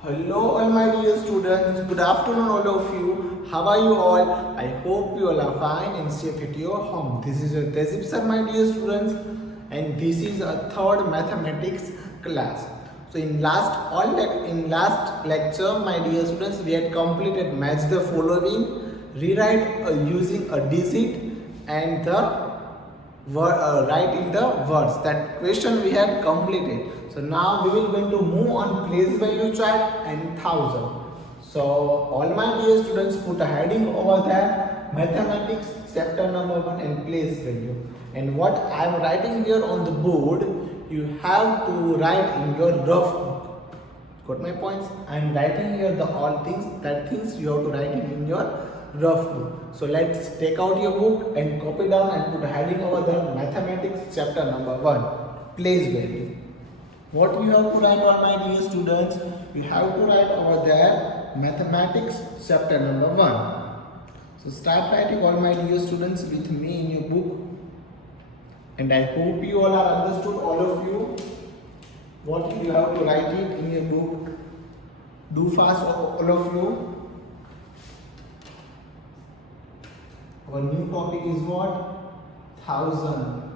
Hello all my dear students, good afternoon all of you. How are you all? I hope you all are fine and safe at your home. This is your Tezip sir my dear students, and this is a third mathematics class. So in last lecture my dear students, we had completed match the following, rewrite using a digit and the writing the words. That question we have completed. So now we will going to move on place value chart and thousand. So all my dear students, put a heading over there, mathematics chapter number 1 and place value. And what I am writing here on the board, you have to write in your rough book. Got my points? I am writing here the all things, that things you have to write in your rough book. So let's take out your book and copy down and put a heading over the mathematics chapter number 1, place value. What you have to write, all my dear students? You have to write over there mathematics chapter number 1. So start writing, all my dear students, with me in your book. And I hope you all are understood, all of you, what you have to write it in your book. Do fast, all of you. Our new topic is what? Thousand.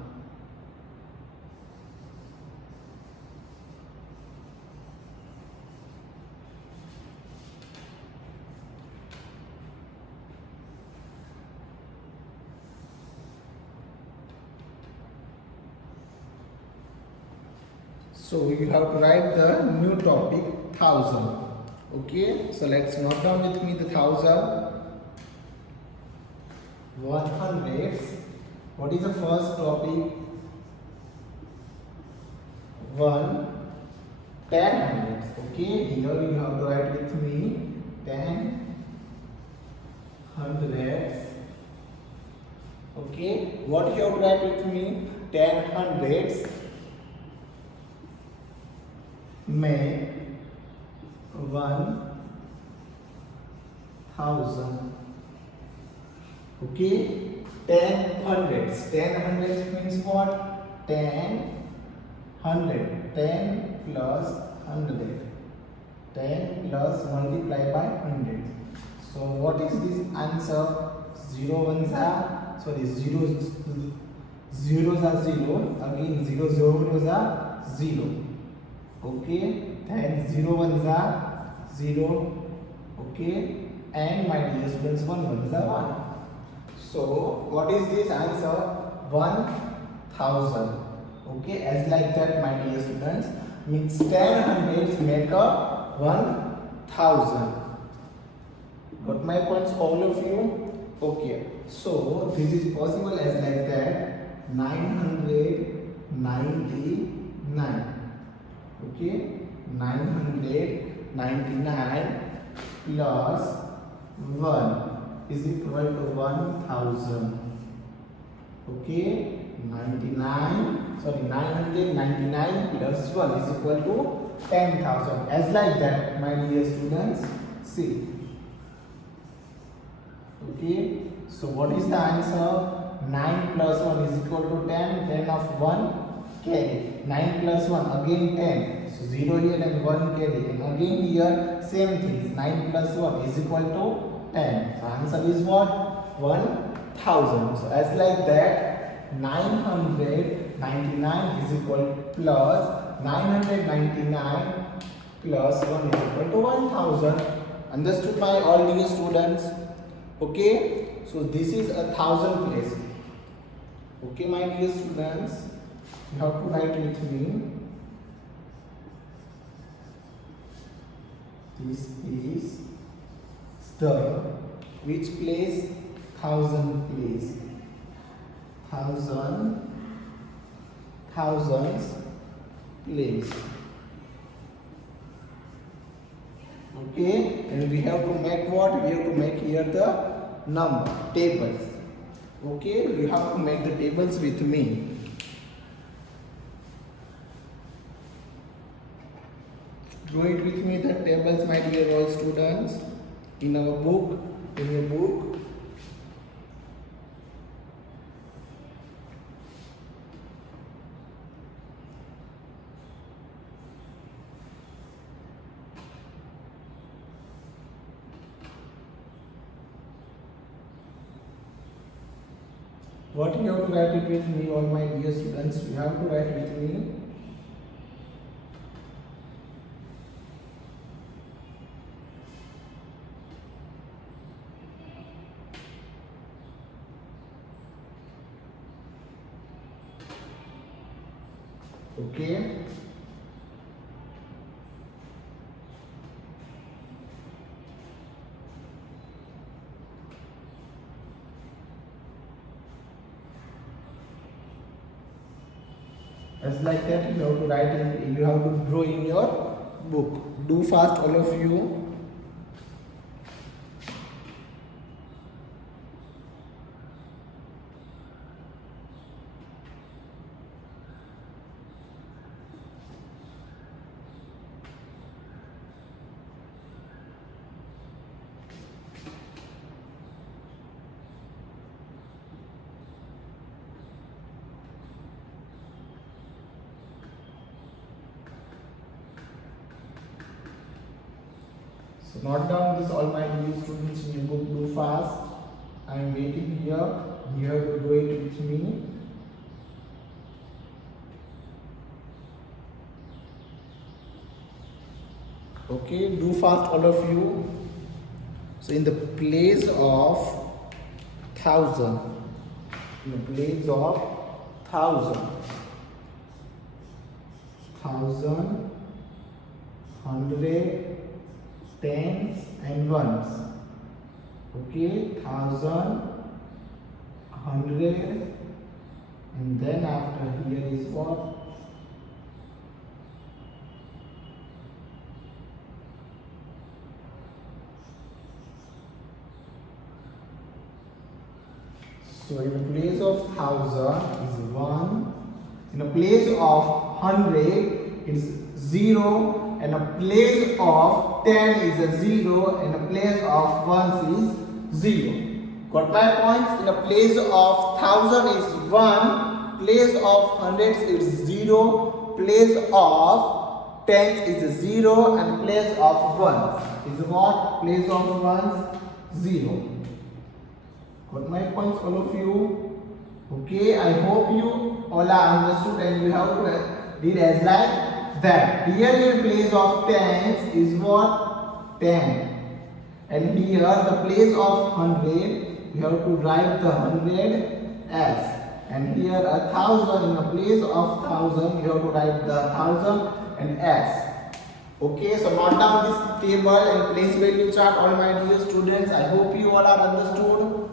So you have to write the new topic, thousand. Okay, so let's note down with me the thousand. 100. What is the first topic? 1. 10 hundreds. Okay, here you have to write with me 10 hundreds. Okay, what you have to write with me? 10 hundreds make 1000. Okay, 10 hundreds. 10 hundreds means what? 10 100. 10 plus 100. 10 plus multiply by 100. So what is this answer? 0 ones are, sorry, zeros are 0. Again 0 are 0. Okay, then 0 ones are 0. Okay, and my dear students, 1 ones are 1. So what is this answer? 1000. Okay, as like that, my dear students, means 10 hundreds make a 1000. Got my points, all of you? Okay, so this is possible as like that, 999. Okay, 999 plus 1 is equal to 1000. Okay, 999 plus 1 is equal to 10,000. As like that, my dear students, see. Okay, so what is the answer? 9 plus 1 is equal to 10. 10 of 1 carry. 9 plus 1 again 10. So 0 here and 1 carry. And again here same things. 9 plus 1 is equal to 10. So answer is what? 1000. So as like that, 999 is equal plus 999 plus 1 is equal to 1000. Understood my all dear students? Okay, so this is 1000 place. Okay, my dear students, you have to write with me. This is the which place? 1000 place. Thousands place. Okay, and we have to make what? We have to make here the number tables. Okay, you have to make the tables with me. Draw it with me, the tables, my dear all students, in our book, in your book. What you have to write it with me, all my dear students? You have to write with me. Okay. As like that, you have to write in, you have to draw in your book. Do fast, all of you. So note down this, all my dear students, in your book. Do fast. I am waiting here. You have to do it with me. Okay, do fast, all of you. So in the place of 1,000, in the place of 1,000, 1,000, 100, tens and ones. Okay, 1,000, 100, and then after here is what? So in the place of 1,000 is 1, in the place of 100 is 0, and a place of 10 is a 0, and a place of 1 is 0. Got my points? In a place of 1,000 is 1, place of hundreds is 0, place of tens is 0, and place of ones is what? Place of ones 0. Got my points, all of you? Okay, I hope you all are understood and you have to read as like that. Here in place of tens is what? 10. And here the place of 100, you have to write the 100 as. And here 1,000, in the place of 1,000, you have to write the 1,000 and s. Okay, so note down this table and place value chart, all my dear students. I hope you all are understood.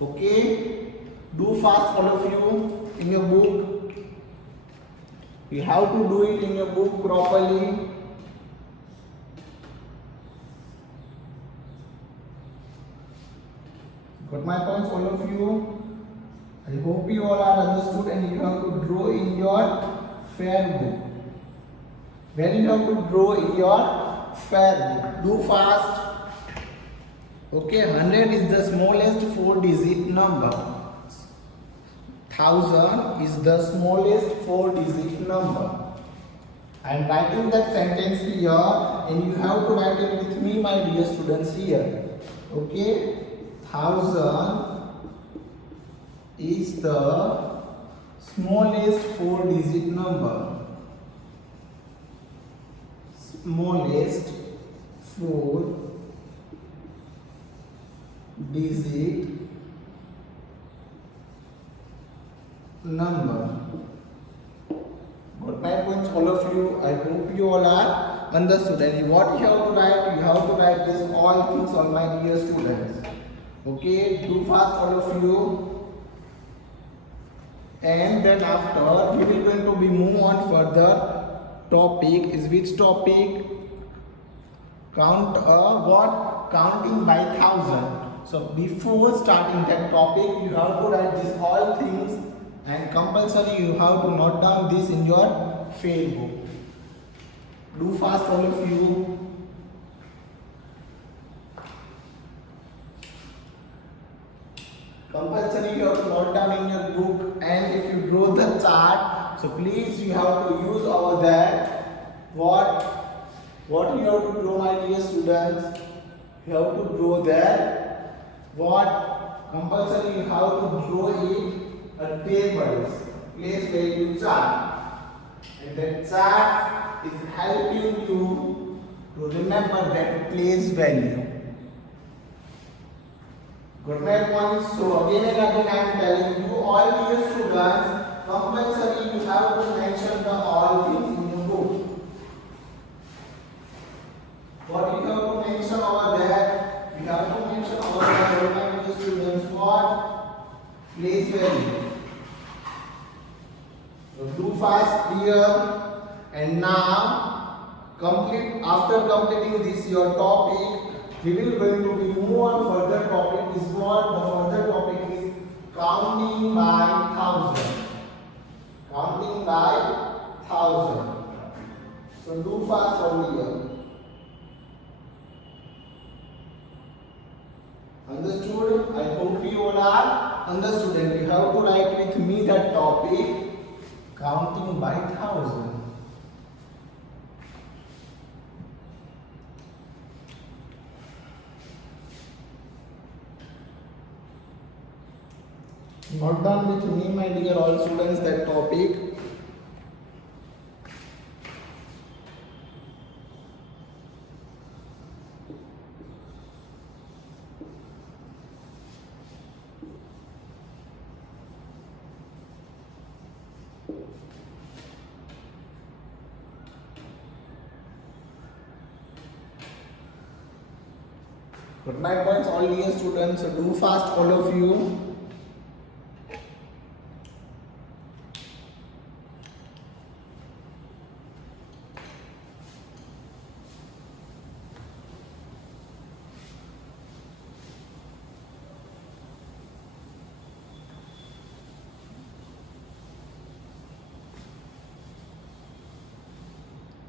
Okay, do fast, all of you, in your book. You have to do it in your book properly. Got my points, all of you? I hope you all are understood and you have to draw in your fair book. Where you have to draw in your fair book. Do fast. Okay, 100 is the smallest 4-digit number. 1,000 is the smallest 4-digit number. I am writing that sentence here and you have to write it with me, my dear students, here. Okay, 1,000 is the smallest 4-digit number. Smallest 4-digit number. Got my points, all of you? I hope you all are understood. And what you have to write? You have to write this all things, all my dear students. Okay, do fast, all of you. And then after we will going to be move on further. Topic is which topic? Count what? Counting by 1,000. So before starting that topic, you have to write these all things, and compulsory you have to note down this in your fair book. Do fast, all of you. Compulsory you have to note down in your book, and if you draw the chart, so please you have to use over there what you have to draw, my dear students. You have to draw there what compulsory you have to draw it a tables, place value chart, and that chart is helping you to remember that place value. Got my point? So again and again I am telling you, all dear students, compulsory you have to mention the all things in your book. What you have to mention over there? You have to mention over there, all my dear students, what? Place value. So do fast here. And now after completing this your topic, we will going to be move on further topic. Is what the further topic is counting by thousand. Counting by thousand. So do fast over here. Understood? I hope you all are understood. And you have to write with me that topic counting by thousand. Note down with me, my dear all students, that topic. But my points, all dear students, so do fast, all of you.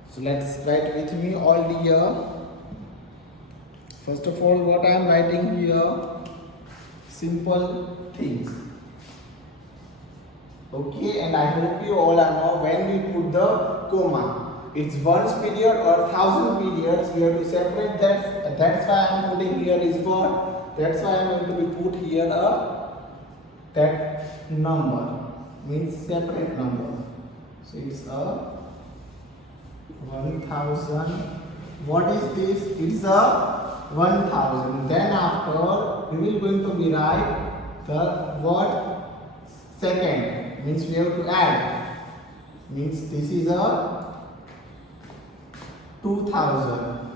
So let's write with me all dear. First of all, what I am writing here, simple things. Okay, and I hope you all are now when we put the comma. It's ones period or 1000 periods. We have to separate that. That's why I am putting here is what. That's why I am going to be put here that number, means separate number. So it's a 1000. What is this? It's a 1000. Then after we will going to be write the what second, means we have to add, means this is a 2000.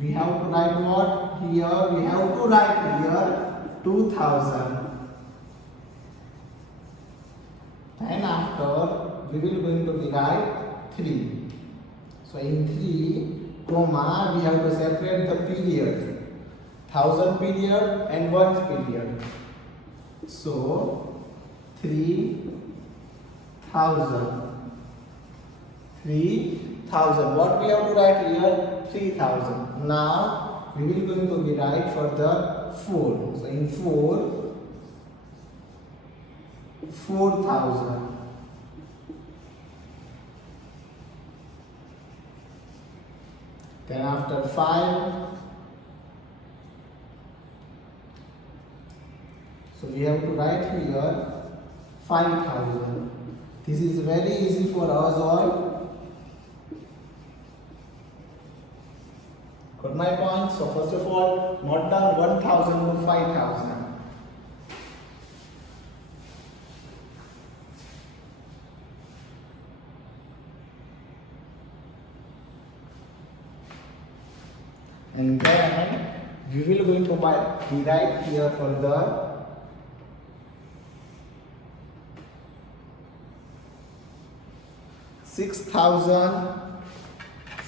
We have to write what here? We have to write here 2000. Then after we will going to be write 3. So in 3 comma we have to separate the period, 1000 period and 1 period. So 3000. What we have to write here? 3000. Now we will going to be write for the 4. So in 4000. Then after 5, so we have to write here 5000. This is very easy for us all. Got my point? So first of all, note down 1000 to 5000. And then we will going to write here further 6,000,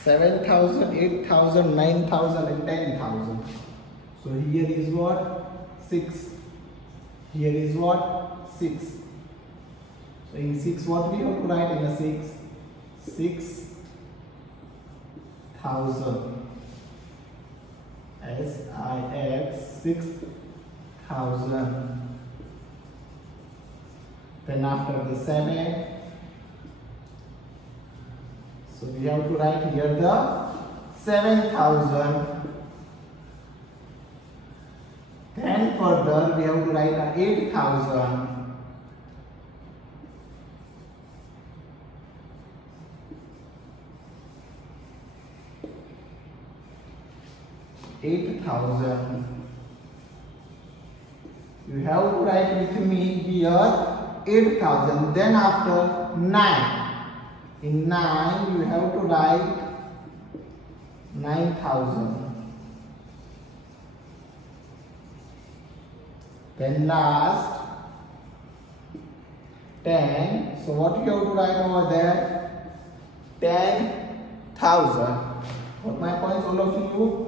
7,000, 8,000, 9,000 and 10,000. So here is what? 6. Here is what? 6. So in 6 what we have to write in a 6? 6,000. S-I-X 6,000. Then after the 7, so we have to write here the 7,000. Then further we have to write 8,000. 8,000. You have to write with me here 8,000. Then after 9. In 9 you have to write 9,000. Then last 10. So what you have to write over there? 10,000. What my points, all of you?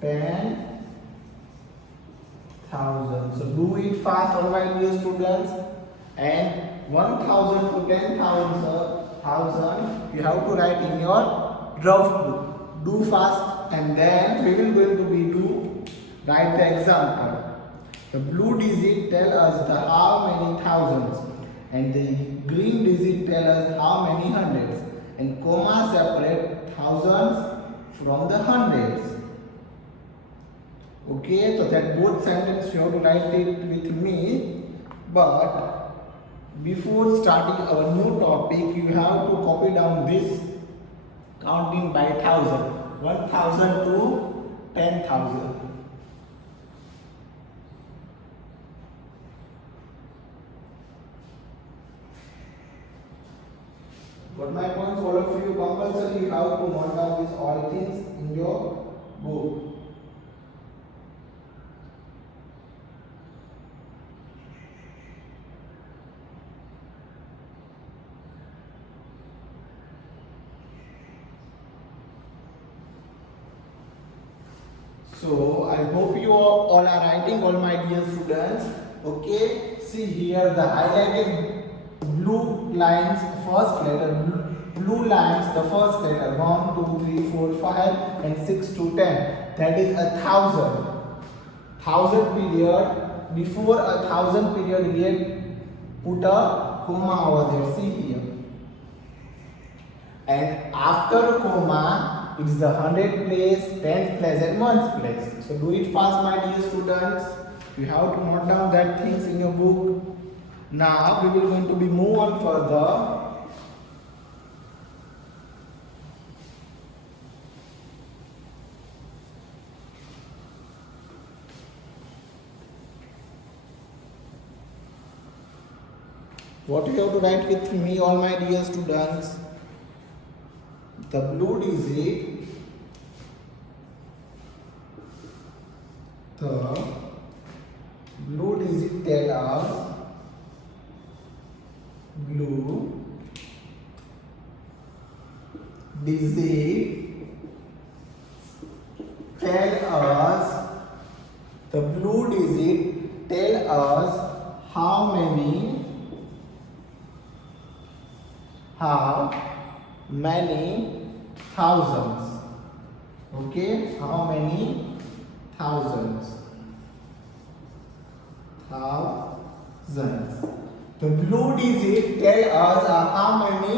10,000. So do it fast, all my dear students. And 1,000 to 10,000 you have to write in your rough book. Do fast, and then we will going to be do write the example. The blue digit tell us the how many thousands, and the green digit tell us how many hundreds, and comma separate thousands from the hundreds. Okay, so that both sentences you have to write it with me. But before starting our new topic, you have to copy down this counting by 1,000. 1,000 to 10,000. But my points, all of you compulsory you have to note down these all things in your book. So I hope you all are writing, all my dear students. Okay, see here the highlighted blue lines, first letter, blue lines, the first letter, 1, 2, 3, 4, 5, and 6 to 10. That is 1,000. 1,000 period. Before 1,000 period, we had put a comma over there. See here. And after comma, it is the 100th place, 10th place, and 1st place. So do it fast, my dear students. You have to note down that things in your book. Now we will going to be move on further. What you have to write with me, all my dear students? The blue digit, tell us, blue digit tell us, the blue digit tell us how many thousands. Okay, how many thousands? The blue digit tell us how many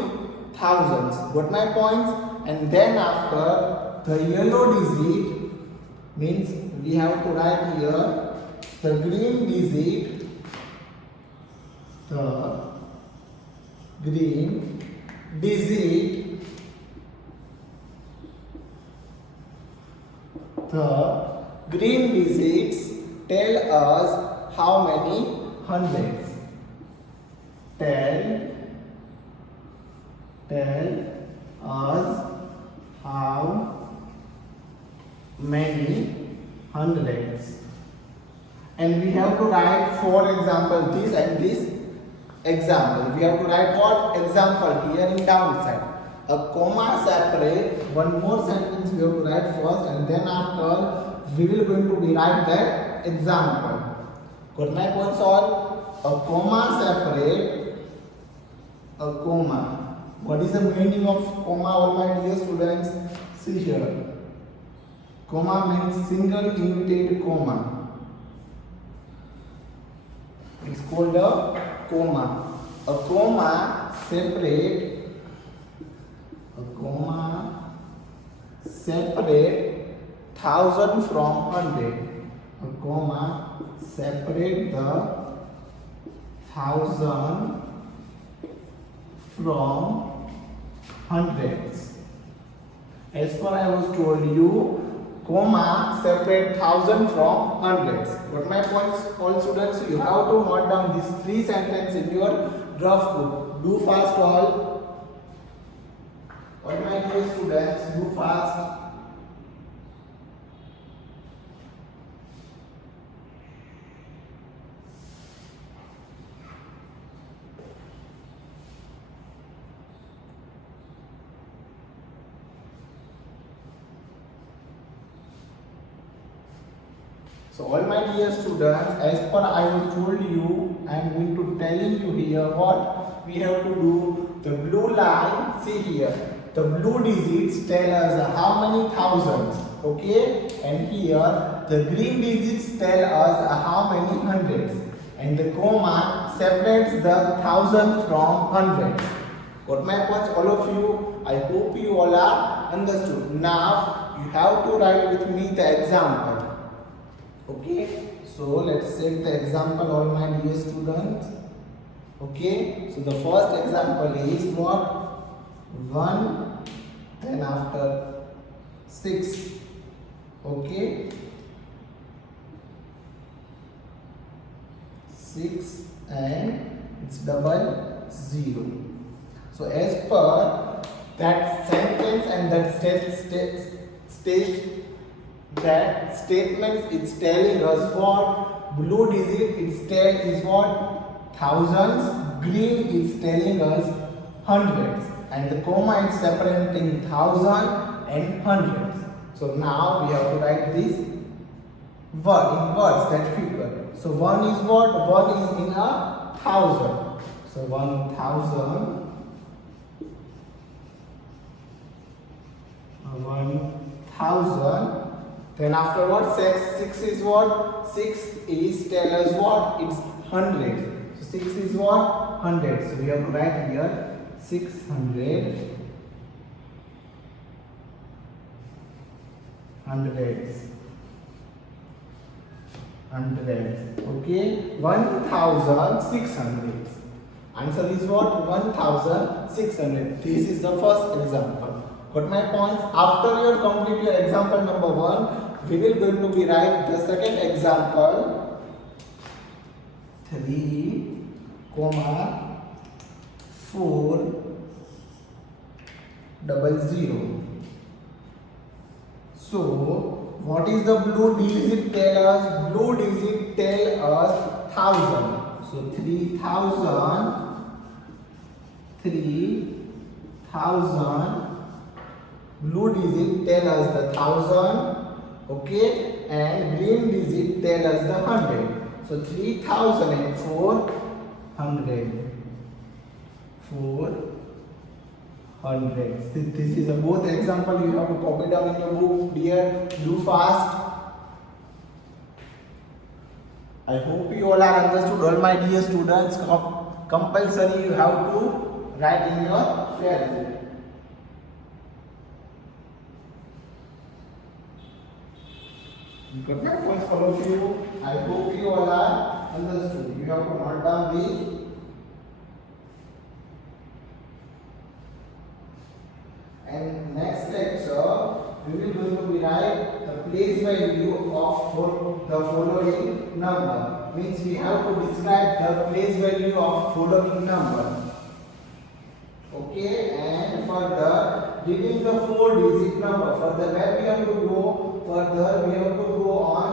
thousands. Got my points? And then after, the yellow digit means we have to write here the green digit, the green digits tell us how many hundreds. Tell us how many hundreds. And we have to write, for example, this and this example. We have to write what example here in downside. A comma separate, one more sentence we have to write first, and then after we will going to be write that example. Got my points all? A comma separate, a comma. What is the meaning of comma, all my dear students? See here. Comma means single inverted comma. It's called a comma. A comma separate 1,000 from 100. A comma, separate the thousand from hundreds. As per I was told you, comma, separate thousand from hundreds. What my points, all students, you have to note down these three sentences in your rough book. Do fast all. All my dear students, do fast. So all my dear students, as per I was told you, I am going to telling you here what we have to do. The blue line, see here, the blue digits tell us how many thousands, okay? And here, the green digits tell us how many hundreds. And the comma separates the thousand from hundreds. Got my points, all of you? I hope you all are understood. Now, you have to write with me the example. Okay, so let's take the example, all my dear students. Okay, so the first example is what? 1, then after 6. Okay, 6 and it's double 0. So as per that sentence and that that statement is telling us what? Blue digit is what? Thousands. Green is telling us hundreds. And the comma is separating thousand and hundreds. So now we have to write this word in words, that figure. So 1 is what? 1 is in a thousand. So 1,000. 1,000. Then afterwards 6 is what? 6 is tell us what? It's 100. So 6 is what? 100. So we have to write here 600. Hundreds. Okay. 1,600. Answer is what? 1,600. This is the first example. Got my points? After you complete your example number 1, we will going to be write the second example. 3, 4, 00. So, what is the blue digit tell us? Blue digit tell us 1000. So 3,000. Blue digit tell us the 1000, okay, and green digit tell us the 100. So 3,000 and 400. 400. This is a both example you have to copy down in your book. Dear, do fast. I hope you all are understood. All my dear students, compulsory you have to write in your fair book. Got my points, all of you? I hope you all are understood. You have to note down the and next lecture we will going to be write the place value of the following number. Means we have to describe the place value of following number. Okay, and further reading the 4-digit number. Further, where we have to go? Further, we have to go on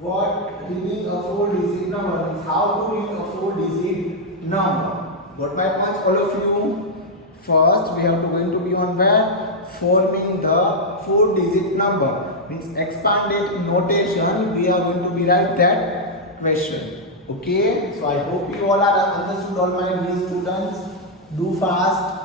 what? Reading a 4-digit number. Means how to read a 4-digit number. Got my points, all of you? First, we have to going to be on where? Forming the 4-digit number. Means expanded notation. We are going to be write that question. Okay. So I hope you all are understood, all my dear students. Do fast.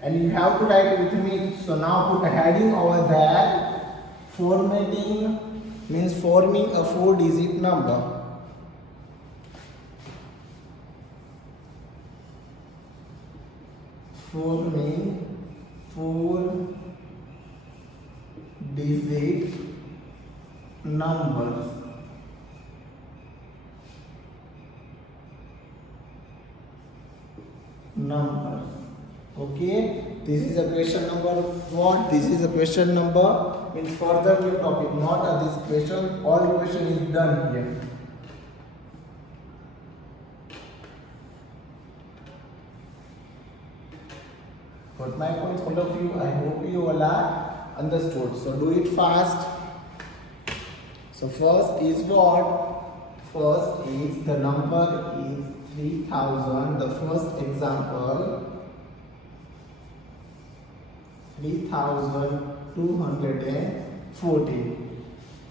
And you have to write with me. So now put a heading over there. Formatting means forming a 4-digit number. forming 4-digit number. Okay, this is a question number what? This is a question number in further new topic, not this question. All question is done here. But my points, all of you, I hope you all are understood. So do it fast. So first is what? First is the number is 3000. The first example 3214.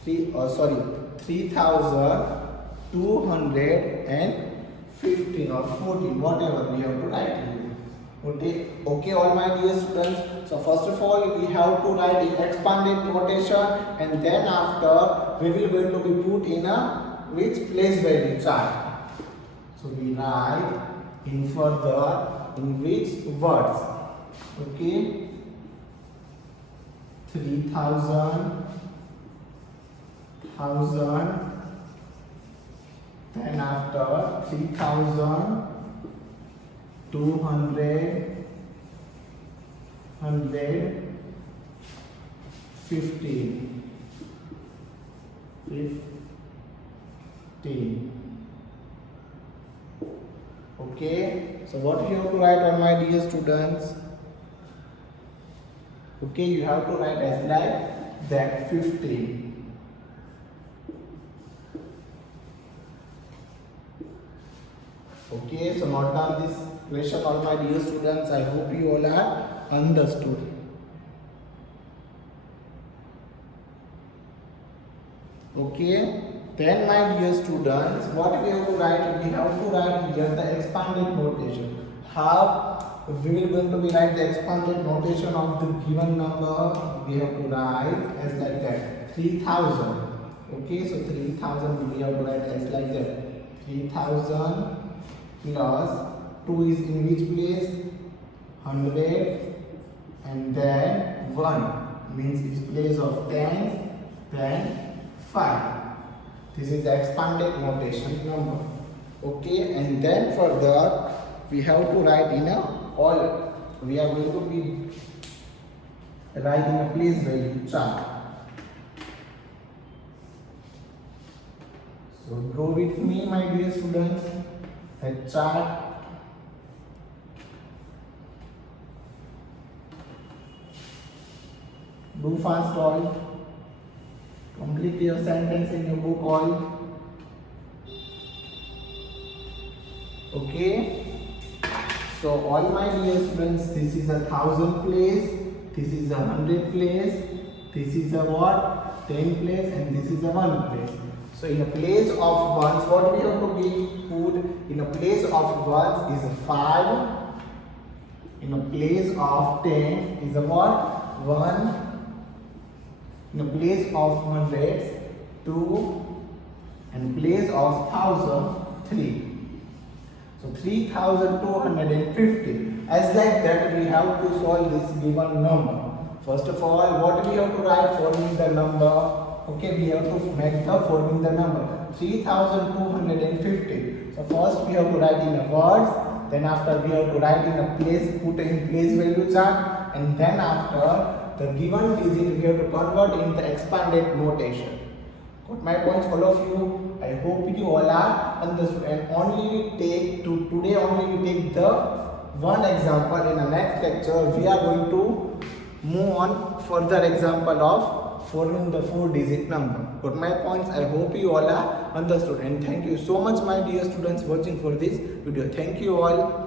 3215 or 14, whatever we have to write here. Okay, all my dear students. So first of all, we have to write in expanded notation, and then after we will going to be put in a which place value chart. So we write in further in which words. Okay, 3000, 1000, then after 3000, 200, 100, 15. Okay, so what you have to write on my dear students? Okay, you have to write as like that 15. Okay, so note down this question, all my dear students. I hope you all are understood. Okay, then my dear students, what we have to write? We have to write here the expanded notation. How we will going to be write the expanded notation of the given number? We have to write as like that 3000. Okay, so 3000 we have to write as like that 3000 plus 2 is in which place? 100, and then 1 means its place of 10, then 5. This is the expanded notation number. Okay, and then further we have to write in a all. We are going to be writing a place value chart. So go with me, my dear students. A chart. Do fast all. Complete your sentence in your book all. Okay. So all my dear students, this is 1000 place, this is 100 place, this is a what? 10 place, and this is a 1 place. So in a place of ones, what we have to be put? In a place of ones is a 5. In a place of 10 is a what? 1. In a place of hundreds, 2. And place of 1000, 3. So 3250. As like that, we have to solve this given number. First of all, what we have to write? Forming the number. Okay, we have to make the forming the number 3250. So first we have to write in a words, then after we have to write in a place, put in place value chart, and then after the given digit we have to convert in the expanded notation. Got my points, all of you? I hope you all are understood. And today only we take the one example. In the next lecture we are going to move on further example of forming the 4-digit number. Got my points? I hope you all are understood. And thank you so much, my dear students, watching for this video. Thank you all.